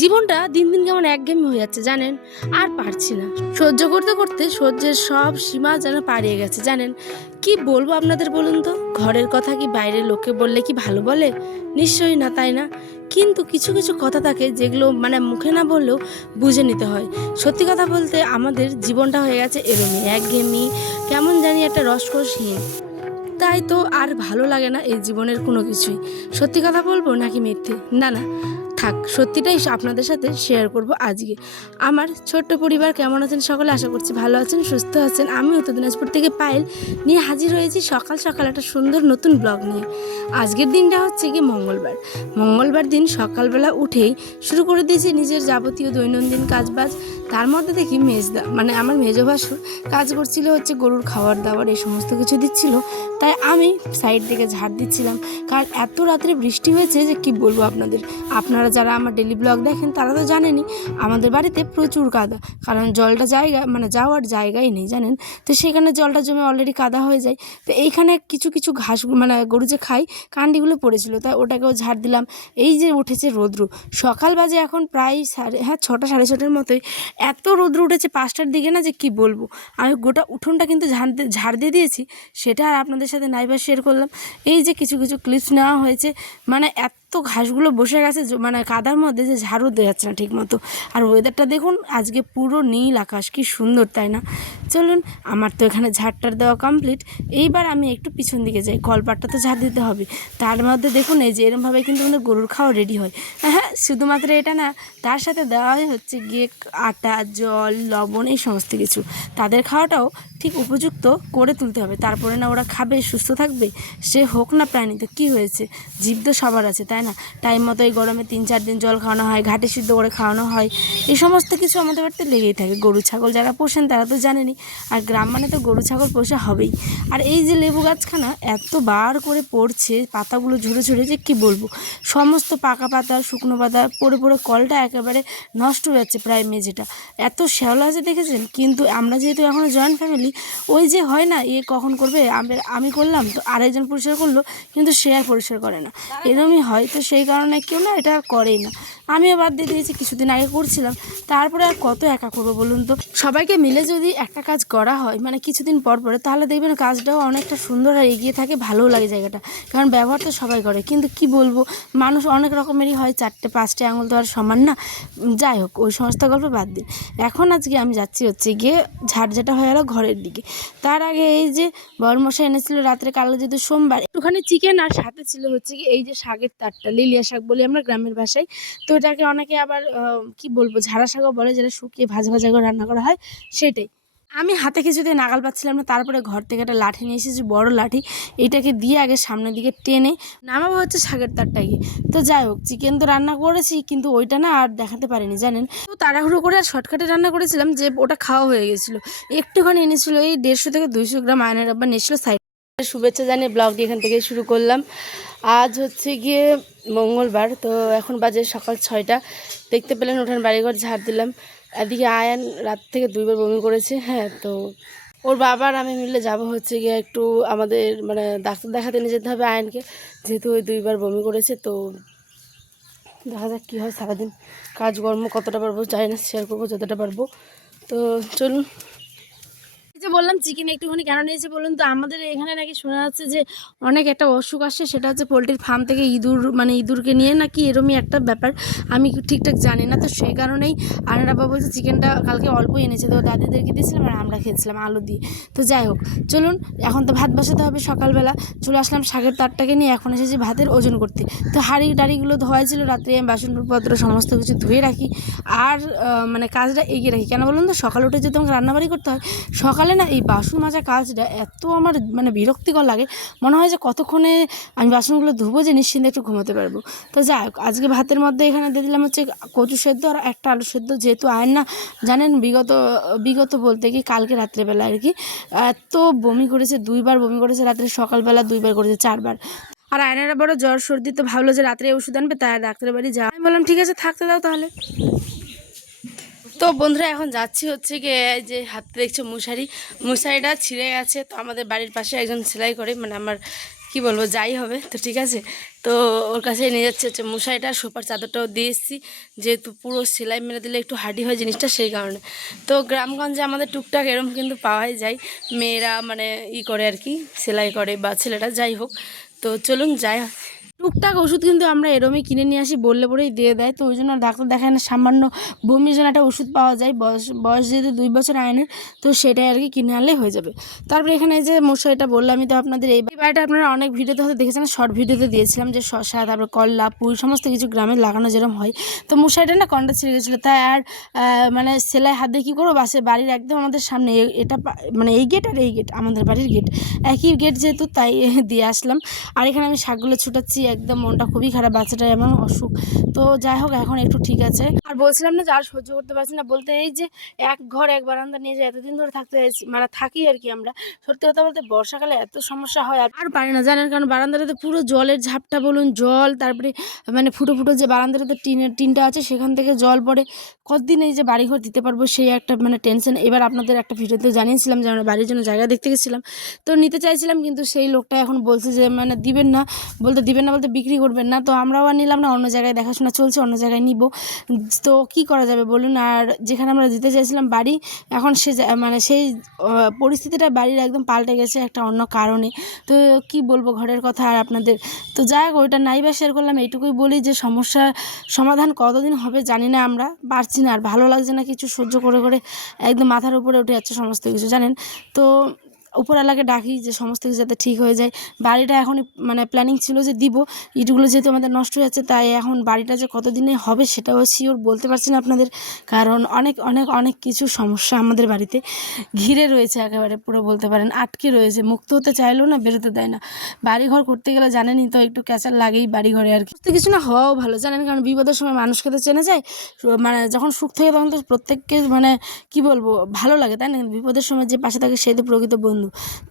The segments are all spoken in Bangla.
জীবনটা দিন দিন কেমন একঘেয়েমি হয়ে যাচ্ছে জানেন। আর পারছি না, সহ্য করতে করতে সহ্যের সব সীমা যেন পাড়িয়ে গেছে জানেন। কি বলবো আপনাদের বলুন তো, ঘরের কথা কি বাইরের লোককে বললে কি ভালো বলে? নিশ্চয়ই না, তাই না? কিন্তু কিছু কিছু কথা থাকে যেগুলো মুখে না বললেও বুঝে নিতে হয়। সত্যি কথা বলতে আমাদের জীবনটা হয়ে গেছে এরমই একঘেয়েমি, কেমন জানি একটা রসকসহীন। তাই তো আর ভালো লাগে না এই জীবনের কোনো কিছুই। সত্যি কথা বলবো নাকি মিথ্যে, না না, থাক, সত্যিটাই আপনাদের সাথে শেয়ার করব আজকে। আমার ছোট্ট পরিবার কেমন আছেন সকলে? আশা করছি ভালো আছেন, সুস্থ আছেন। আমি উত্তর দিনাজপুর থেকে পায়েল নিয়ে হাজির হয়েছি সকাল সকাল একটা সুন্দর নতুন ব্লগ নিয়ে। আজকের দিনটা হচ্ছে কি মঙ্গলবার দিন সকালবেলা উঠেই শুরু করে দিয়েছি নিজের যাবতীয় দৈনন্দিন কাজবাজ। তার মধ্যে দেখি আমার মেজো ভাসুর কাজ করছিল হচ্ছে গরুর খাবার দাবার এই সমস্ত কিছু দিচ্ছিল। তাই আমি সাইড থেকে ঝাড় দিচ্ছিলাম, কারণ এত রাত্রে বৃষ্টি হয়েছে যে কি বলবো আপনাদের। আপনারা যারা আমার ডেলি ব্লগ দেখেন তারা তো জানেনই আমাদের বাড়িতে প্রচুর কাদা, কারণ জলটা যাওয়ার জায়গাই নেই জানেন। তো সেখানে জলটা জমে অলরেডি কাদা হয়ে যায়। তো এইখানে কিছু কিছু ঘাস গরু যে খাই কান্ডিগুলো পড়েছিল, তাই ওটাকেও ঝাড় দিলাম। এই যে উঠেছে রৌদ্র, সকাল বাজে এখন প্রায় 6টা 6:30 মতোই। এত রৌদ্র উঠেছে 5টার দিকে না, যে কি বলবো। আমি গোটা উঠোনটা কিন্তু ঝাড় দিয়ে দিয়েছি, সেটা আর আপনাদের সাথে নাইবার শেয়ার করলাম। এই যে কিছু কিছু ক্লিপস নেওয়া হয়েছে, এত ঘাসগুলো বসে গেছে কাদার মধ্যে, যে ঝাড়ু দেওয়া যাচ্ছে না ঠিক মতো। আর ওয়েদারটা দেখুন, আজকে পুরো নীল আকাশ, কি সুন্দর তাই না? চলুন, আমার তো এখানে ঝাড়টার দেওয়া কমপ্লিট। এইবার আমি একটু পিছন দিকে যাই, কলপাটটা তো ঝাড় দিতে হবে। তার মধ্যে দেখুন এই যে এরমভাবে কিন্তু আমাদের গরুর খাওয়া রেডি হয়। হ্যাঁ, শুধুমাত্র এটা না, তার সাথে দেওয়াই হচ্ছে গিয়ে আটা, জল, লবণ, এই সমস্ত কিছু। তাদের খাওয়াটাও ঠিক উপযুক্ত করে তুলতে হবে, তারপরে না ওরা খাবে, সুস্থ থাকবে। সে হোক না প্রাণী, তো কী হয়েছে, জীব তো সবার আছে তাই না? টাইম মতো এই গরমে 3-4 দিন জল খাওয়ানো হয়, ঘাটে সিদ্ধ করে খাওয়ানো হয়। এই সমস্ত কিছু আমাদের বাড়িতে লেগেই থাকে। গরু ছাগল যারা পোষেন তারা তো জানেনই, আর গ্রাম মানে তো গরু ছাগল পোষা হবেই। আর এই যে লেবু গাছখানা এত বার করে পড়ছে, পাতাগুলো ঝরে ঝরে, যে কী বলবো। সমস্ত পাকা পাতা, শুকনো পাতা পড়ে পড়ে কলটা একেবারে নষ্ট হয়ে যাচ্ছে, প্রায় মেঝেটা এত শ্যাওলা আছে দেখেছেন। কিন্তু আমরা যেহেতু এখনও জয়েন্ট ফ্যামিলি, ওই যে হয় না, কখন করবে, আমি করলাম তো আরেকজন পরিষ্কার করলো, কিন্তু সে আর পরিষ্কার করে না, এরকমই হয়। তো সেই কারণে কেউ না এটা আর করেই না। আমিও বাদ দিয়ে দিয়েছি, কিছুদিন আগে করছিলাম, তারপরে আর কত একা করবো বলুন তো। সবাইকে মিলে যদি একটা কাজ করা হয় কিছুদিন পর পরে, তাহলে দেখবেন কাজটাও অনেকটা সুন্দর আর এগিয়ে থাকে, ভালোও লাগে জায়গাটা। কারণ ব্যবহার তো সবাই করে, কিন্তু কি বলবো, মানুষ অনেক রকমেরই হয়, 4টে 5টে আঙুল তো আর সমান না। যাই হোক, ওই সমস্ত গল্প বাদ দিন। এখন আজকে আমি যাচ্ছি হচ্ছে গিয়ে ঝাড়ঝাটা হয়ে গেল ঘরের দিকে। তার আগে এই যে বড়মশাই এনেছিল রাত্রে, কালো যেহেতু সোমবার, একটুখানি চিকেন, আর সাথে ছিল হচ্ছে কি এই যে শাকের তারটা, লিলিয়া শাক বলি আমরা গ্রামের ভাষায়। তো এটাকে অনেকে আবার কি বলবো, ঝাড়া শাকও বলে, যেটা শুকিয়ে ভাজা ভাজা করে রান্না করা হয়, সেটাই। আমি হাতে কিছুতে নাগাল পাচ্ছিলাম না, তারপরে ঘর থেকে একটা লাঠি নিয়ে এসেছি, বড় লাঠি। এইটাকে দিয়ে আগে সামনের দিকে টেনে নামাবো হচ্ছে শাকের তারটাকে। তো যাই হোক, চিকেন তো রান্না করেছি, কিন্তু ওইটা না আর দেখাতে পারিনি জানেন। তো তাড়াহুড়ো করে আর শর্টকাটে রান্না করেছিলাম, যে ওটা খাওয়া হয়ে গেছিলো। একটুখানি এনেছিল, এই 150 থেকে 200 গ্রাম আয়নের আব্বা নিয়েছিল সাইড। শুভেচ্ছা জানিয়ে ব্লগটি এখান থেকে শুরু করলাম। আজ হচ্ছে গিয়ে মঙ্গলবার, তো এখন বাজে সকাল 6টা। দেখতে পেলেন উঠান বাড়িঘর ঝাড় দিলাম। এদিকে আয়ান রাত থেকে 2বার বমি করেছে। হ্যাঁ, তো ওর বাবার আমি মিলে যাব হচ্ছে গিয়ে একটু আমাদের ডাক্তার দেখাতে নিয়ে যেতে হবে আয়ানকে, যেহেতু ওই 2বার বমি করেছে। তো দেখা যাক কী হয়, সারাদিন কাজকর্ম কতটা পারবো জানি না, শেয়ার করবো যতটা পারবো। তো চলুন, যে বললাম চিকেন একটুখানি কেন নিয়েছে বলুন তো, আমাদের এখানে নাকি শোনা যাচ্ছে যে অনেক একটা অসুখ আসছে, সেটা হচ্ছে পোলট্রির ফার্ম থেকে ইঁদুরকে নিয়ে নাকি এরমই একটা ব্যাপার। আমি ঠিকঠাক জানি না, তো সেই কারণেই আনারাবা বলছে চিকেনটা কালকে অল্প এনেছে, তো দাদিদেরকে দিয়েছিলাম আর আমরা খেয়েছিলাম আলু দিয়ে। তো যাই হোক, চলুন, এখন তো ভাত বসাতে হবে। সকালবেলা চলে আসলাম শাকের তারটাকে নিয়ে, এখন এসেছি ভাতের ওজন করতে। তো হাঁড়ি টাড়িগুলো ধোয়া ছিল রাত্রে, আমি বাসনপত্র সমস্ত কিছু ধুয়ে রাখি, আর কাজটা এগিয়ে রাখি। কেন বলুন তো, সকালে উঠে যদি আমাকে রান্নাবাড়ি করতে হয়, সকালে না এই বাসন মাজা কাজটা এত আমার বিরক্তিকর লাগে, মনে হয় যে কতক্ষণে আমি বাসনগুলো ধুবো যে নিশ্চিন্তে একটু ঘুমোতে পারবো। তো যাই হোক, আজকে ভাতের মধ্যে এখানে দিয়ে দিলাম হচ্ছে কচু সেদ্ধ আর একটা আলু সেদ্ধ। যেহেতু আয়ের না জানেন, বিগত বলতে কি কালকে রাত্রেবেলা আর কি এত বমি করেছে, 2বার বমি করেছে রাত্রে, সকালবেলা 2বার করেছে, 4বার। আর আয়নারা বড় জ্বর সর্দি, তো ভাবলো যে রাত্রে ওষুধ আনবে, তাই ডাক্তারের বাড়ি যাওয়া। আমি বললাম ঠিক আছে, থাকতে দাও তাহলে। তো বন্ধুরা, এখন যাচ্ছি হচ্ছে গিয়ে, যে হাতে দেখছো মশারিটা ছিঁড়ে গেছে। তো আমাদের বাড়ির পাশে একজন সেলাই করে, আমার কি বলবো, যাই হবে তো ঠিক আছে। তো ওর কাছে নিয়ে যাচ্ছে হচ্ছে মশারিটা, সোফার চাদরটাও দিয়ে এসেছি, যেহেতু পুরো সেলাই মেরে দিলে একটু হার্ডি হয় জিনিসটা, সেই কারণে। তো গ্রামগঞ্জে আমাদের টুকটাক এরম কিন্তু পাওয়াই যায়, মেয়েরা মানে করে আর কি, সেলাই করে বা ছেলেটা, যাই হোক। তো চলুন যাই। টুকটাক ওষুধ কিন্তু আমরা এরমই কিনে নিয়ে আসি, বললে পরেই দিয়ে দেয়, তো ওই জন্য ডাক্তার দেখায় না। সামান্য বমির জন্য একটা ওষুধ পাওয়া যায়, বয়স বয়স যেহেতু 2 বছর আয়নের, তো সেটাই আর কি কিনে আনলেই হয়ে যাবে। তারপরে এখানে যে মশারিটা বললাম, আমি তো আপনাদের এই বাড়িটা আপনারা অনেক ভিডিওতে হয়তো দেখেছেন, শর্ট ভিডিওতে দিয়েছিলাম যে শসা, তারপর করলা, পুঁই সমস্ত কিছু গ্রামে লাগানো যেরকম হয়। তো মশারিটা না কন্ডা ছিঁড়ে গেছিলো, তাই আর মানে সেলাই হাত দিয়ে কী করবো, বাসে বাড়ির একদম আমাদের সামনে এটা মানে এই গেট আর এই গেট আমাদের বাড়ির গেট একই গেট যেহেতু, তাই দিয়ে আসলাম। আর এখানে আমি শাকগুলো ছুটাচ্ছি, একদম মনটা খুবই খারাপ, বাচ্চাটার এমন অসুখ। তো যাই হোক, এখন একটু ঠিক আছে। আর বলছিলাম না যে আর সহ্য করতে পারছি না, বলতে এই যে এক ঘর এক বারান্দা নিয়ে যে এতদিন ধরে থাকতে মানে থাকি আর কি আমরা, সত্যি কথা বলতে বর্ষাকালে এত সমস্যা হয় আর পারি না, জানেন, কারণ বারান্দাটাতে পুরো জলের ঝাপটা বলুন, জল, তারপরে মানে ফুটো ফুটো যে বারান্দাটাতে টিনটা আছে সেখান থেকে জল পড়ে। কতদিন এই যে বাড়িঘর দিতে পারবো সেই একটা মানে টেনশন। এবার আপনাদের একটা ভিডিওতে জানিয়েছিলাম যে আমরা বাড়ির জন্য জায়গা দেখতে গেছিলাম, তো নিতে চাইছিলাম, কিন্তু সেই লোকটা এখন বলছে যে মানে দিবেন না, বলতে বিক্রি করবেন না। তো আমরাও আর নিলাম না, অন্য জায়গায় দেখাশোনা চলছে, অন্য জায়গায় নিব। তো কি করা যাবে বলুন। আর যেখানে আমরা দিতে চাইছিলাম বাড়ি, এখন মানে সেই পরিস্থিতিটা বাড়ির একদম পাল্টে গেছে একটা অন্য কারণে। তো কি বলবো ঘরের কথা আর আপনাদের। তো যাই হোক, ওইটা নাই বা শেয়ার করলাম, এইটুকুই বলি যে সমস্যার সমাধান কতদিন হবে জানি না, আমরা পারছি না, আর ভালো লাগছে না কিছু, সহ্য করে করে একদম মাথার উপরে উঠে যাচ্ছে সমস্ত কিছু, জানেন। তো উপরওয়ালাকে ডাকি যে সমস্ত কিছু যাতে ঠিক হয়ে যায়। বাড়িটা এখনই মানে প্ল্যানিং ছিল যে দিব, ইটগুলো যেহেতু আমাদের নষ্ট হয়ে যাচ্ছে, তাই এখন বাড়িটা যে কতদিনে হবে সেটাও শিওর বলতে পারছি না আপনাদের, কারণ অনেক অনেক অনেক কিছু সমস্যা আমাদের বাড়িতে ঘিরে রয়েছে, একেবারে পুরো বলতে পারেন আটকে রয়েছে, মুক্ত হতে চাইলেও না, বেরোতে দেয় না। বাড়িঘর করতে গেলে জানেনই তো একটু ক্যাচার লাগেই বাড়িঘরে আর কি। কিছু না হওয়াও ভালো, জানেন, কারণ বিপদের সময় মানুষকে তো চেনা যায়, মানে যখন সুখ থাকে তখন তো প্রত্যেককে মানে কি বলবো ভালো লাগে, তাই না? বিপদের সময় যে পাশে থাকে সেই তো প্রকৃত বন্ধু।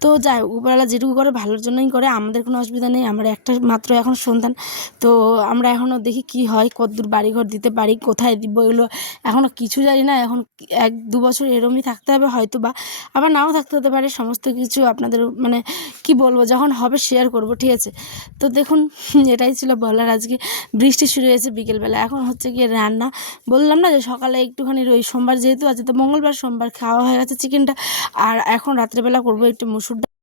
তো যাই হোক, উপরওয়ালা যেটুকু করে ভালোর জন্যই করে, আমাদের কোনো অসুবিধা নেই, আমরা একটা মাত্র এখন সন্তান। তো আমরা এখনও দেখি কি হয়, কতদূর বাড়িঘর দিতে পারি, কোথায় দিব, এগুলো এখনও কিছু জানি না। এখন 1-2 বছর এরমই থাকতে হবে হয়তো, বা আবার নাও থাকতে হতে পারে, সমস্ত কিছু আপনাদের মানে কি বলবো, যখন হবে শেয়ার করব, ঠিক আছে? তো দেখুন, এটাই ছিল বলার। আজকে বৃষ্টি শুরু হয়েছে বিকেলবেলা, এখন হচ্ছে গিয়ে রান্না। বললাম না যে সকালে একটুখানি ওই সোমবার যেহেতু আছে, তো মঙ্গলবার সোমবার খাওয়া হয়ে গেছে চিকেনটা, আর এখন রাত্রেবেলা করবো একটু মুসুর ডাল,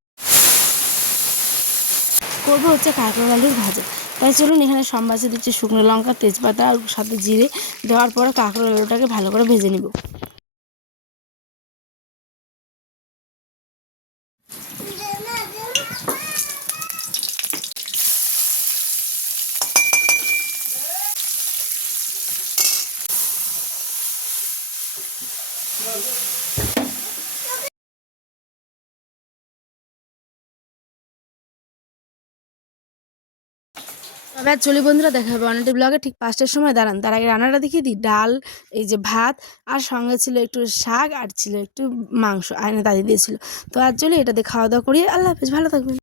করবো হচ্ছে কাঁকরোল আলুর ভাজা। তাই চলুন, এখানে সম্বাসে দিচ্ছি শুকনো লঙ্কা, তেজপাতা আর সাথে জিরে, দেওয়ার পরে কাঁকরোল আলুটাকে ভালো করে ভেজে নিব। তবে আর চলি বন্ধুরা, দেখা হবে অনেকটি ব্লগে ঠিক 5টার সময়। দাঁড়ান, তার আগে রান্নাটা দেখিয়ে দিই। ডাল, এই যে ভাত, আর সঙ্গে ছিল একটু শাক, আর ছিল একটু মাংস, আয়না দাদি দিয়েছিল। তো আর চলি, এটা দিয়ে খাওয়া দাওয়া করি। আল্লাহ হাফেজ, ভালো থাকবেন।